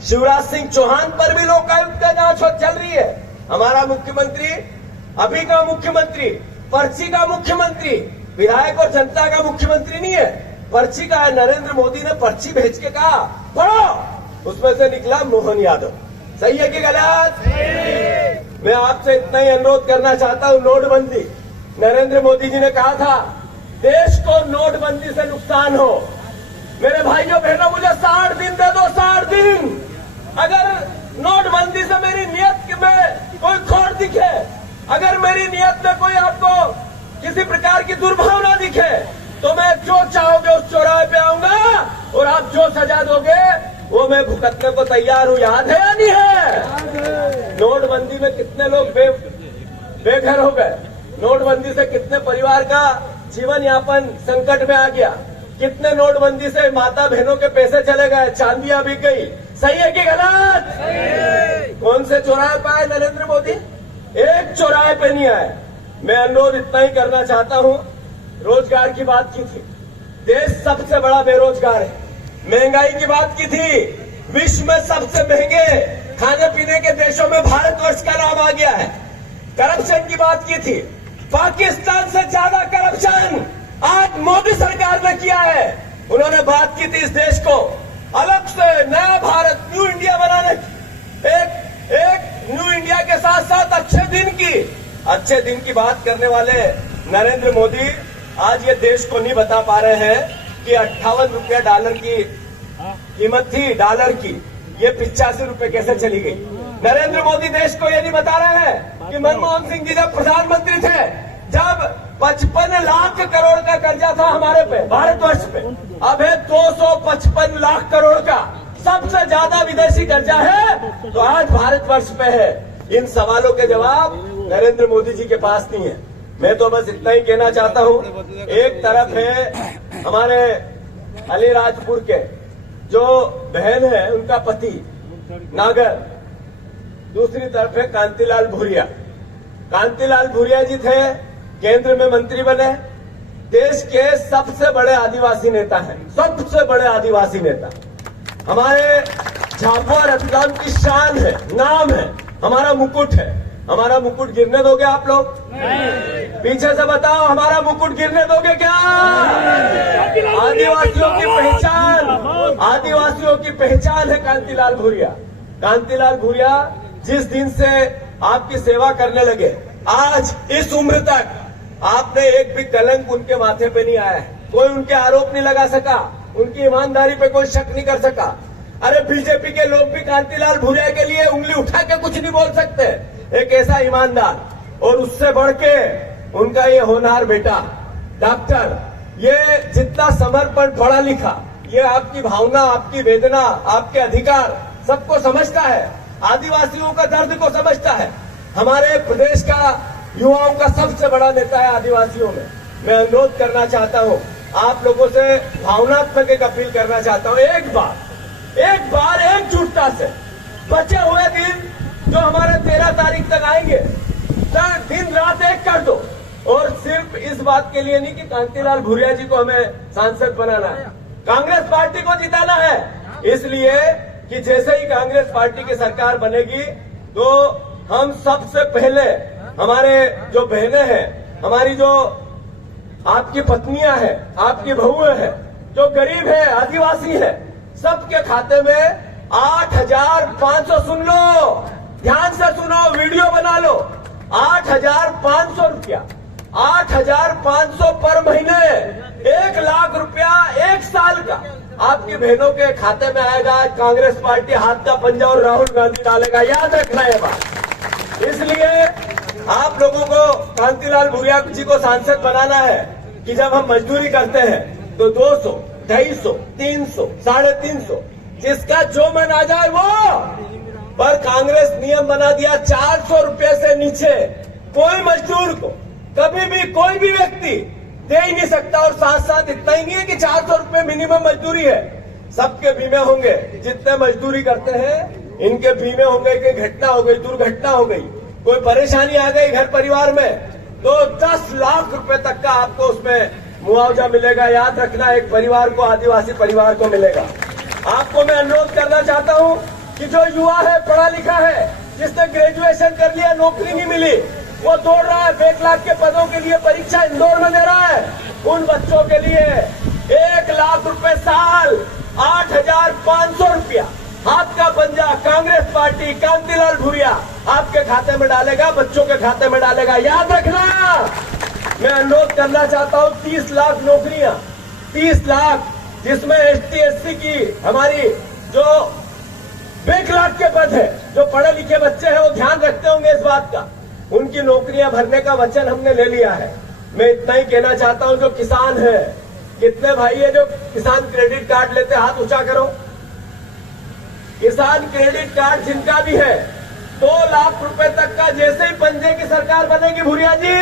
शिवराज सिंह चौहान पर भी लोकायुक्त का जांच चल रही है। हमारा मुख्यमंत्री, अभी का मुख्यमंत्री पर्ची का मुख्यमंत्री, विधायक और जनता का मुख्यमंत्री नहीं है, पर्ची का है। नरेंद्र मोदी ने पर्ची भेज के कहा पढ़ो, उसमें से निकला मोहन यादव। सही है कि गलत? मैं आपसे इतना ही अनुरोध करना चाहता हूं, नोटबंदी, नरेंद्र मोदी जी ने कहा था देश को नोटबंदी से नुकसान हो। मेरे भाइयों बहनों, मुझे 60 दिन दे दो, 60 दिन। अगर नोटबंदी से मेरी नियत में कोई खोट दिखे, अगर मेरी नियत में कोई आपको किसी प्रकार की दुर्भावना दिखे, तो मैं जो चाहोगे उस चौराहे पे आऊंगा और आप जो सजा दोगे वो मैं भुगतने को तैयार हूं। याद है या नहीं है? नोटबंदी में कितने लोग बेघर हो गए, नोटबंदी से कितने परिवार का जीवन यापन संकट में आ गया, कितने नोटबंदी से माता बहनों के पैसे चले गए, चांदियां बिक गई। सही है कि गलत? कौन से चौराहे पे आए नरेंद्र मोदी? एक चौराहे पे नहीं आए। मैं अनुरोध इतना ही करना चाहता हूं, रोजगार की बात की थी, देश सबसे बड़ा बेरोजगार है। महंगाई की बात की थी, विश्व में सबसे महंगे खाने पीने के देशों में भारतवर्ष का नाम आ गया है। करप्शन की बात की थी, पाकिस्तान से ज्यादा करप्शन आज मोदी सरकार ने किया है। उन्होंने बात की थी इस देश को अलग से नया भारत, न्यू इंडिया बनाने की। एक न्यू इंडिया के साथ साथ अच्छे दिन की बात करने वाले नरेंद्र मोदी आज ये देश को नहीं बता पा रहे हैं कि 58 रुपया डॉलर की कीमत थी, डॉलर की, ये 85 रुपए कैसे चली गई। नरेंद्र मोदी देश को ये नहीं बता रहे हैं कि मनमोहन सिंह जी जब प्रधानमंत्री थे, जब 55 लाख करोड़ का कर्जा था हमारे पे, भारतवर्ष पे, अब है 255 लाख करोड़ का, सबसे ज्यादा विदेशी कर्जा है, तो आज भारतवर्ष पे है। इन सवालों के जवाब नरेंद्र मोदी जी के पास नहीं है। मैं तो बस इतना ही कहना चाहता हूं, एक तरफ है हमारे अलीराजपुर के जो बहन है उनका पति नागर, दूसरी तरफ है कांतिलाल भूरिया। कांतिलाल भूरिया जी थे, केंद्र में मंत्री बने, देश के सबसे बड़े आदिवासी नेता हैं, सबसे बड़े आदिवासी नेता। हमारे झाबुआ रतलाम की शान है, नाम है, हमारा मुकुट है। हमारा मुकुट गिरने दोगे आप लोग? पीछे से बताओ, हमारा मुकुट गिरने दोगे क्या? आदिवासियों की पहचान, आदिवासियों की पहचान है कांतिलाल भूरिया। कांतिलाल भूरिया जिस दिन से आपकी सेवा करने लगे, आज इस उम्र तक आपने एक भी कलंक उनके माथे पे नहीं आया है, कोई उनके आरोप नहीं लगा सका, उनकी ईमानदारी पे कोई शक नहीं कर सका। अरे बीजेपी के लोग भी कांतिलाल भूरिया के लिए उंगली उठा के कुछ नहीं बोल सकते। एक ऐसा ईमानदार, और उससे बढ़ के उनका ये होनहार बेटा डॉक्टर, ये जितना समर्पण, पढ़ा लिखा, ये आपकी भावना, आपकी वेदना, आपके अधिकार सबको समझता है, आदिवासियों का दर्द को समझता है। हमारे प्रदेश का युवाओं का सबसे बड़ा नेता है आदिवासियों में। मैं अनुरोध करना चाहता हूं, आप लोगों से भावनात्मक एक अपील करना चाहता हूं, एक बार एकजुटता से बचे हुए दिन जो हमारे 13 तारीख तक आएंगे, दिन रात एक कर दो। और सिर्फ इस बात के लिए नहीं कि कांतिलाल भूरिया जी को हमें सांसद बनाना है, कांग्रेस पार्टी को जिताना है, इसलिए कि जैसे ही कांग्रेस पार्टी की सरकार बनेगी तो हम सबसे पहले हमारे जो बहनें हैं, हमारी जो आपकी पत्नियां हैं, आपकी बहुएं हैं, जो गरीब है, आदिवासी है, सबके खाते में 8,500, सुन लो, ध्यान से सुनो, वीडियो बना लो, 8,500 रुपया, 8,500 पर महीने, 1 लाख रुपया 1 साल का आपकी बहनों के खाते में आएगा। आज कांग्रेस पार्टी हाथ का पंजा और राहुल गांधी डालेगा, याद रखना ये बात। इसलिए आप लोगों को कांतिलाल भूरिया जी को सांसद बनाना है कि जब हम मजदूरी करते हैं तो 200, 250, 300, 350, जिसका जो मन आ जाए वो। पर कांग्रेस नियम बना दिया 400 रुपए से नीचे कोई मजदूर को कभी भी कोई भी व्यक्ति दे ही नहीं सकता। और साथ साथ इतना ही नहीं है कि 400 रुपए मिनिमम मजदूरी है, सबके बीमे होंगे, जितने मजदूरी करते हैं इनके बीमे होंगे कि घटना हो गई, दुर्घटना हो गई, कोई परेशानी आ गई घर परिवार में, तो 10 लाख रुपए तक का आपको उसमें मुआवजा मिलेगा। याद रखना, एक परिवार को, आदिवासी परिवार को मिलेगा। आपको मैं अनुरोध करना चाहता हूं, कि जो युवा है, पढ़ा लिखा है, जिसने ग्रेजुएशन कर लिया, नौकरी नहीं मिली, वो दौड़ रहा है 1 लाख के पदों के लिए, परीक्षा इंदौर में दे रहा है। उन बच्चों के लिए 1 लाख रुपए साल, 8,500 रुपया हाथ का पंजा कांग्रेस पार्टी कांतिलाल भूरिया आपके खाते में डालेगा, बच्चों के खाते में डालेगा। याद रखना, मैं अनुरोध करना चाहता हूं, 30 लाख नौकरियां, 30 लाख, जिसमें ST SC की हमारी जो 1 लाख के पद है, जो पढ़े लिखे बच्चे हैं वो ध्यान रखते होंगे इस बात का, उनकी नौकरियां भरने का वचन हमने ले लिया है। मैं इतना ही कहना चाहता हूं, जो किसान है, कितने भाई है जो किसान क्रेडिट कार्ड लेते, हाथ ऊंचा करो। किसान क्रेडिट कार्ड जिनका भी है, 2 लाख रुपए तक का, जैसे ही पंजे की सरकार बनेगी, भूरिया जी,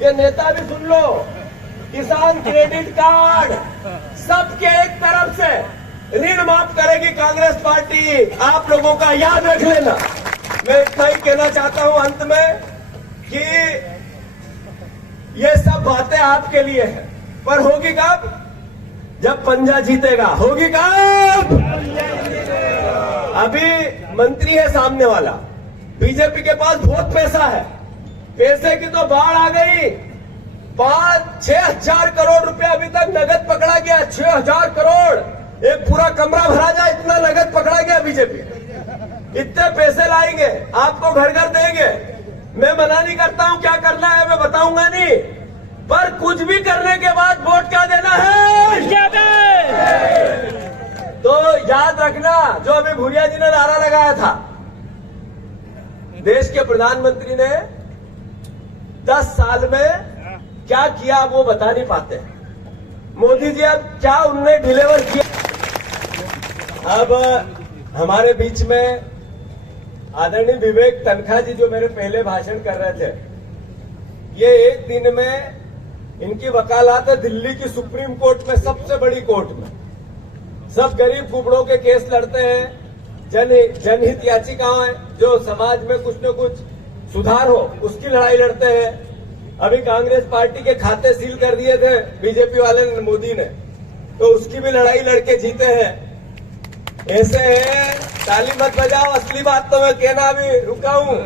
ये नेता भी सुन लो, किसान क्रेडिट कार्ड सबके एक तरफ से ऋण माफ करेगी कांग्रेस पार्टी, आप लोगों का याद रख लेना। मैं इतना ही कहना चाहता हूं अंत में कि ये सब बातें आपके लिए है, पर होगी कब? जब पंजा जीतेगा। होगी कब? अभी मंत्री है सामने वाला, बीजेपी के पास बहुत पैसा है, पैसे की तो बाढ़ आ गई। 5-6 हजार करोड़ रुपया अभी तक नगद पकड़ा गया, 6,000 करोड़, एक पूरा कमरा भरा जाए इतना नगद पकड़ा गया बीजेपी। इतने पैसे लाएंगे, आपको घर घर देंगे। मैं मना नहीं करता हूं, क्या करना है मैं बताऊंगा नहीं, पर कुछ भी करने के बाद वोट क्या देना है, तो याद रखना, जो अभी भूरिया जी ने नारा लगाया था, देश के प्रधानमंत्री ने 10 साल में क्या किया वो बता नहीं पाते। मोदी जी अब क्या उन्होंने डिलीवर किया। अब हमारे बीच में आदरणीय विवेक तनखा जी जो मेरे पहले भाषण कर रहे थे, ये एक दिन में इनकी वकालत है दिल्ली की सुप्रीम कोर्ट में, सबसे बड़ी कोर्ट में। सब गरीब गुबड़ों के केस लड़ते हैं, जनहित याचिकाएं, जो समाज में कुछ न कुछ सुधार हो उसकी लड़ाई लड़ते हैं। अभी कांग्रेस पार्टी के खाते सील कर दिए थे बीजेपी वाले ने, मोदी ने, तो उसकी भी लड़ाई लड़के जीते हैं। ऐसे है, ताली मत बजाओ, असली बात तो मैं कहना भी रुका हूं।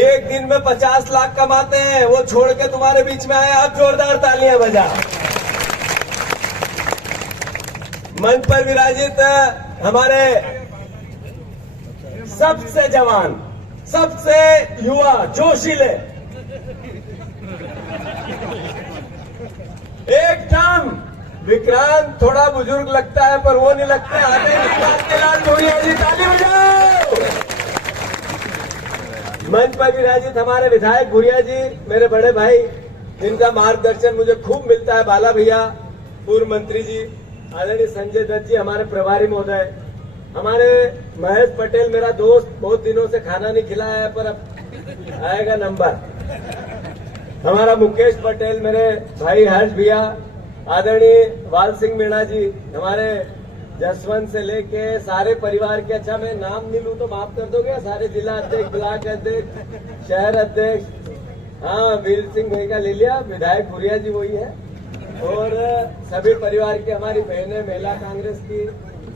एक दिन में 50 लाख कमाते हैं, वो छोड़ के तुम्हारे बीच में आए, आप जोरदार तालियां बजाओ। मंच पर विराजित हमारे सबसे जवान, सबसे युवा, जोशीले, एकदम विक्रांत थोड़ा बुजुर्ग लगता है पर वो नहीं लगते, आते कांतिलाल भूरिया जी, ताली बजाओ। मंच पर विराजित हमारे विधायक भूरिया जी, मेरे बड़े भाई, जिनका मार्गदर्शन मुझे खूब मिलता है, बाला भैया, पूर्व मंत्री जी, आदरणीय संजय दत्त जी, हमारे प्रभारी महोदय, हमारे महेश पटेल, मेरा दोस्त, बहुत दिनों से खाना नहीं खिलाया है पर अब आएगा नंबर, हमारा मुकेश पटेल, मेरे भाई हर्ष भैया, आदरणीय वाल सिंह मीणा जी, हमारे जसवंत से लेके सारे परिवार के, अच्छा मैं नाम नहीं लूं तो माफ कर दोगे, सारे जिला अध्यक्ष, ब्लॉक अध्यक्ष, शहर अध्यक्ष, हाँ वीर सिंह भाई का ले लिया, विधायक भूरिया जी वही है, और सभी परिवार की हमारी बहनें, महिला कांग्रेस की,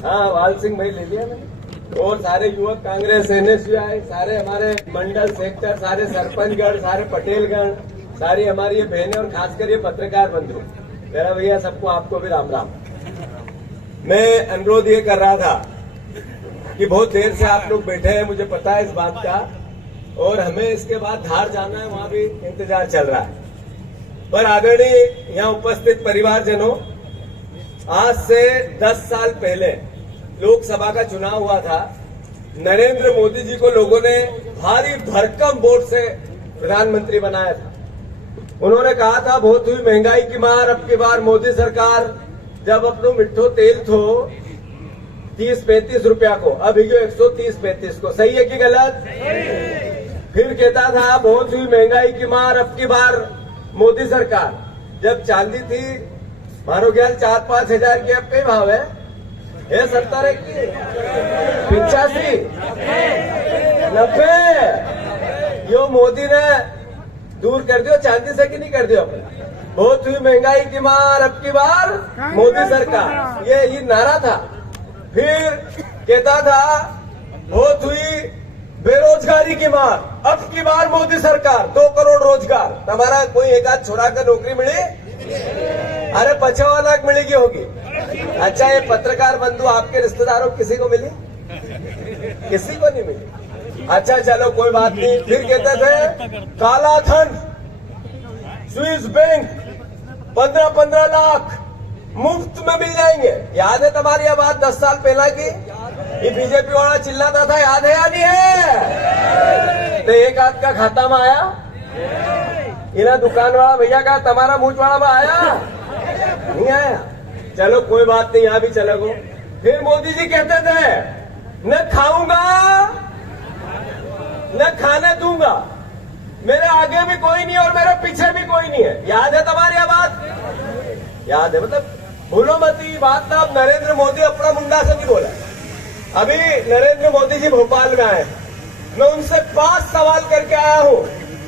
हाँ वाल सिंह भाई ले लिया मैंने, और सारे युवक कांग्रेस, NSUI, सारे हमारे मंडल सेक्टर, सारे सरपंचगढ़, सारे पटेलगढ़, सारी हमारी ये बहनें, और खासकर ये पत्रकार बंधु, मेरा भैया, सबको, आपको भी राम राम। मैं अनुरोध ये कर रहा था कि बहुत देर से आप लोग बैठे हैं, मुझे पता है इस बात का, और हमें इसके बाद धार जाना है, वहां भी इंतजार चल रहा है। पर आदरणीय यहाँ उपस्थित परिवारजनों, आज से 10 साल पहले लोकसभा का चुनाव हुआ था। नरेंद्र मोदी जी को लोगों ने भारी भरकम वोट से प्रधानमंत्री बनाया था। उन्होंने कहा था बहुत हुई महंगाई की मार, अब की बार मोदी सरकार, जब अपनो मिठो तेल थो 30-35 रुपया को, अब ही 130-35 को, सही है कि गलत? फिर कहता था बहुत हुई महंगाई की मार, अब की बार मोदी सरकार, जब चांदी थी मारो ख्याल 4-5 हजार की, अब कई भाव है 70 की 85 90, यो मोदी ने दूर कर दियो चांदी से कि नहीं कर दियो अपने। बहुत हुई महंगाई की मार, अब की बार मोदी सरकार, ये नारा था। फिर कहता था बहुत हुई बेरोजगारी की मार। अब की बार मोदी सरकार 2 करोड़ रोजगार। हमारा कोई एक आध छोड़ा कर नौकरी मिली? अरे 55 लाख मिलेगी होगी। अच्छा, ये पत्रकार बंधु आपके रिश्तेदारों किसी को मिली? किसी को नहीं मिली। अच्छा चलो कोई बात नहीं। फिर कहते थे काला धन, स्विस बैंक 15-15 लाख मुफ्त में मिल जाएंगे। याद है तुम्हारी यह बात 10 साल पहला की? ये बीजेपी वाला चिल्लाता था, याद है या नहीं है? तो एक आध का खाता में आया? इना दुकान वाला भैया का तुम्हारा मूछ वाला में आया? नहीं आया। चलो कोई बात नहीं, यहां भी चलेगो। फिर मोदी जी कहते थे न खाऊंगा न खाने दूंगा, मेरे आगे भी कोई नहीं और मेरे पीछे भी कोई नहीं है। याद है तुम्हारी यह बात? याद है, मतलब भूलो मत ये बात ना। अब नरेंद्र मोदी अपना मुंडा से नहीं बोला। अभी नरेंद्र मोदी जी भोपाल में आए, मैं उनसे 5 सवाल करके आया हूं,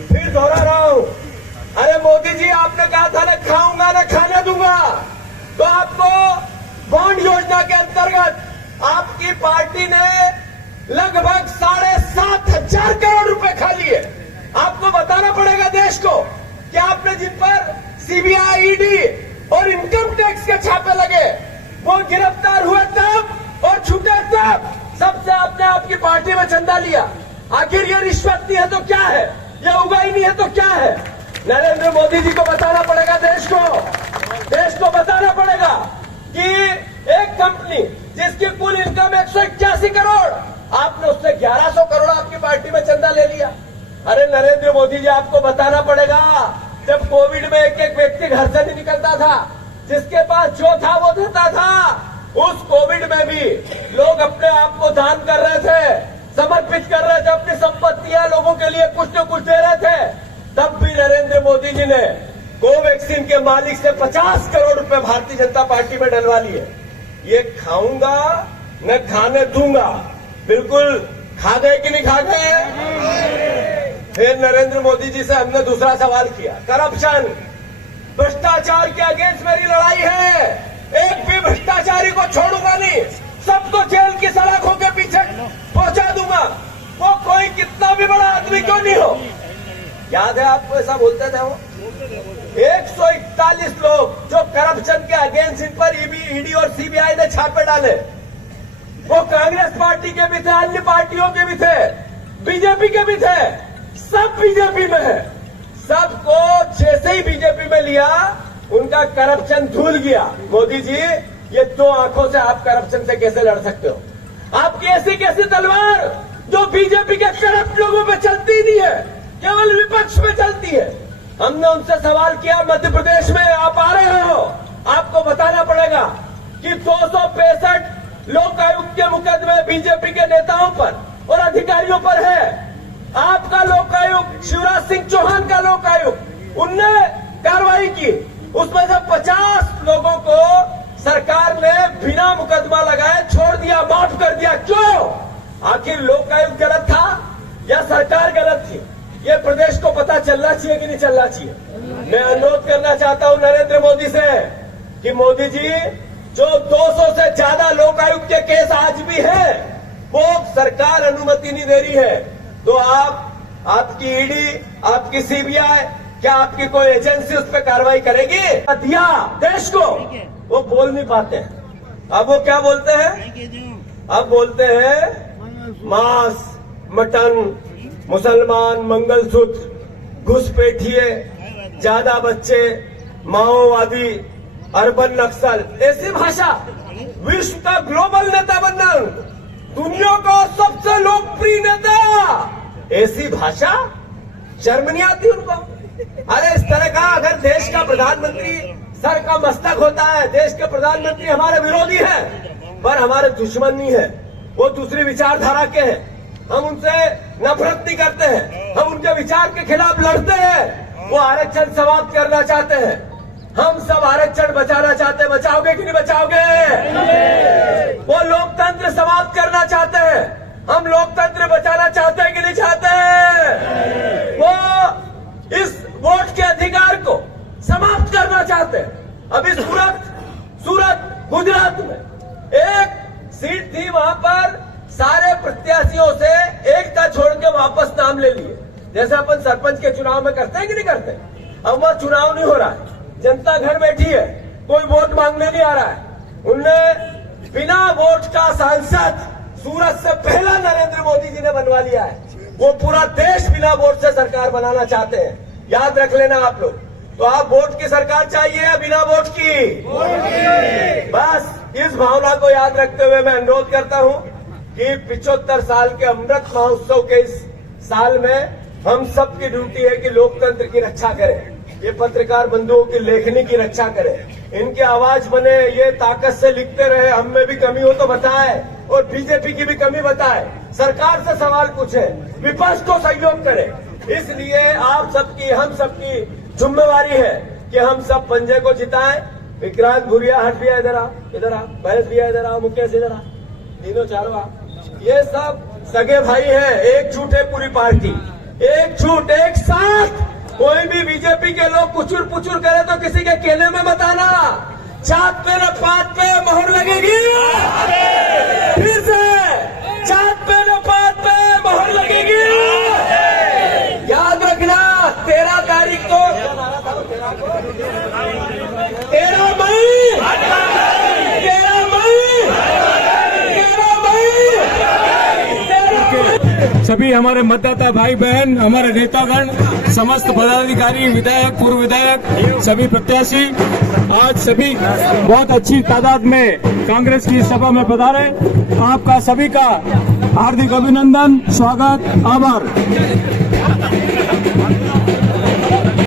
फिर दोहरा रहा हूं। अरे मोदी जी, आपने कहा था न खाऊंगा न खाने दूंगा, तो आपको बॉन्ड योजना के अंतर्गत आपकी पार्टी ने लगभग 7,500 करोड़ रुपए खा लिए। आपको बताना पड़ेगा देश को कि आपने जिन पर सीबीआई, ईडी और इनकम टैक्स के छापे लगे, वो गिरफ्तार हुए तब और छूटे तब, सबसे आपने आपकी पार्टी में चंदा लिया। आखिर ये रिश्वत नहीं है तो क्या है? ये उगाई नहीं है तो क्या है? नरेंद्र मोदी जी को बताना पड़ेगा देश को बताना पड़ेगा कि एक कंपनी जिसकी कुल इनकम 181 करोड़, आपने उससे 1100 करोड़ आपकी पार्टी में चंदा ले लिया। अरे नरेंद्र मोदी जी, आपको बताना पड़ेगा, जब कोविड में एक व्यक्ति घर से नहीं निकलता था, जिसके पास जो था वो देता था, उस कोविड में भी लोग अपने आप को दान कर रहे थे, समर्पित कर रहे थे, अपनी संपत्तियां लोगों के लिए कुछ न कुछ दे रहे थे। तब भी नरेंद्र मोदी जी ने कोवैक्सीन के मालिक से 50 करोड़ रुपए भारतीय जनता पार्टी में डलवा लिए। ये खाऊंगा न खाने दूंगा, बिल्कुल खा गए कि नहीं खा गए? फिर नरेंद्र मोदी जी से हमने दूसरा सवाल किया, करप्शन, भ्रष्टाचार के अगेंस्ट मेरी लड़ाई है, एक भी भ्रष्टाचारी को छोड़ूंगा नहीं, सबको जेल की सलाखों के पीछे पहुंचा दूंगा, वो कोई कितना भी बड़ा आदमी क्यों नहीं हो। याद है आपको? ऐसा बोलते थे वो। 141 लोग जो करप्शन के अगेंस्ट, इन पर ईडी और सीबीआई ने छापे डाले, वो कांग्रेस पार्टी के भी थे, अन्य पार्टियों के भी थे, बीजेपी के भी थे, सब बीजेपी में है। सबको जैसे ही बीजेपी में लिया, उनका करप्शन धुल गया। मोदी जी, ये 2 आंखों से आप करप्शन से कैसे लड़ सकते हो? आपकी ऐसी कैसी तलवार जो बीजेपी के करप्ट लोगों पे चलती नहीं है, केवल विपक्ष में चलती है। हमने उनसे सवाल किया, मध्य प्रदेश में आप आ रहे हो, आपको बताना पड़ेगा कि 265 लोकायुक्त के मुकदमे बीजेपी के नेताओं पर और अधिकारियों पर है। आपका लोकायुक्त, शिवराज सिंह चौहान का लोकायुक्त, उनने कार्रवाई की, उसमें से 50 लोगों को सरकार ने बिना मुकदमा लगाए छोड़ दिया, माफ कर दिया। क्यों? आखिर लोकायुक्त गलत था या सरकार गलत थी? ये प्रदेश को पता चलना चाहिए कि नहीं चलना चाहिए। मैं अनुरोध करना चाहता हूं नरेंद्र मोदी से कि मोदी जी, जो 200 से ज्यादा लोकायुक्त के केस आज भी है, वो सरकार अनुमति नहीं दे रही है, तो आपकी ईडी, आपकी सीबीआई, क्या आपकी कोई एजेंसी उस पर कार्रवाई करेगी? दिया देश को, वो बोल नहीं पाते हैं। अब वो क्या बोलते हैं? अब बोलते हैं मांस, मटन, मुसलमान, मंगलसूत्र, घुसपैठिए, ज्यादा बच्चे, माओवादी, अर्बन नक्सल, ऐसी भाषा। विश्व का ग्लोबल नेता बनना, दुनिया का सबसे लोकप्रिय नेता, ऐसी भाषा, शर्म नहीं आती उनको? अरे इस तरह का अगर देश का प्रधानमंत्री सर का मस्तक होता है, देश के प्रधानमंत्री हमारे विरोधी हैं, पर हमारे दुश्मन नहीं है, वो दूसरी विचारधारा के हैं, हम उनसे नफरत नहीं करते हैं, हम उनके विचार के खिलाफ लड़ते हैं। वो आरक्षण समाप्त करना चाहते हैं, हम सब आरक्षण बचाना चाहते हैं। बचाओगे कि नहीं बचाओगे? वो लोकतंत्र समाप्त करना चाहते हैं, हम लोकतंत्र बचाना चाहते हैं कि नहीं चाहते? वो इस वोट के अधिकार को समाप्त करना चाहते हैं। अभी सूरत, गुजरात में एक सीट थी, वहां पर सारे प्रत्याशियों से एकता छोड़ के वापस नाम ले लिए। जैसे अपन सरपंच के चुनाव में करते हैं कि नहीं करते? अब वह चुनाव नहीं हो रहा है, जनता घर बैठी है, कोई वोट मांगने नहीं आ रहा है। उनने बिना वोट का सांसद सूरत से पहला नरेंद्र मोदी जी ने बनवा लिया है। वो पूरा देश बिना वोट से सरकार बनाना चाहते हैं, याद रख लेना आप लोग। तो आप वोट की सरकार चाहिए या बिना वोट की? बस इस भावना को याद रखते हुए मैं अनुरोध करता हूं कि 75 साल के अमृत महोत्सव के इस साल में हम सब की ड्यूटी है कि लोकतंत्र की रक्षा करें, ये पत्रकार बंधुओं की लेखनी की रक्षा करें, इनके आवाज बने, ये ताकत से लिखते रहे। हम में भी कमी हो तो बताए और बीजेपी की भी कमी बताए, सरकार से सवाल पूछे, विपक्ष को सहयोग करे। इसलिए आप सबकी, हम सबकी जिम्मेवारी है कि हम सब पंजे को जिताएं। विक्रांत भूरिया हट भी है, इधर आ, इधर आ, भैंस भी है, इधर आ, मुकेश इधर आ, तीनों चारों आ। ये सब सगे भाई हैं, एकजुट है पूरी पार्टी, एकजुट एक साथ। कोई भी बीजेपी के लोग कुचुर पुचुर करे तो किसी के कहने में बताना, चाँद पे न पात पे मोहर लगेगी। फिर से चाँद पे न पात पे मोहर लगेगी। याद रखना 13 तारीख को 13 मई सभी हमारे मतदाता भाई बहन, हमारे नेतागण, समस्त पदाधिकारी, विधायक, पूर्व विधायक, सभी प्रत्याशी आज सभी बहुत अच्छी तादाद में कांग्रेस की सभा में पधारे। आपका सभी का हार्दिक अभिनंदन, स्वागत, आभार।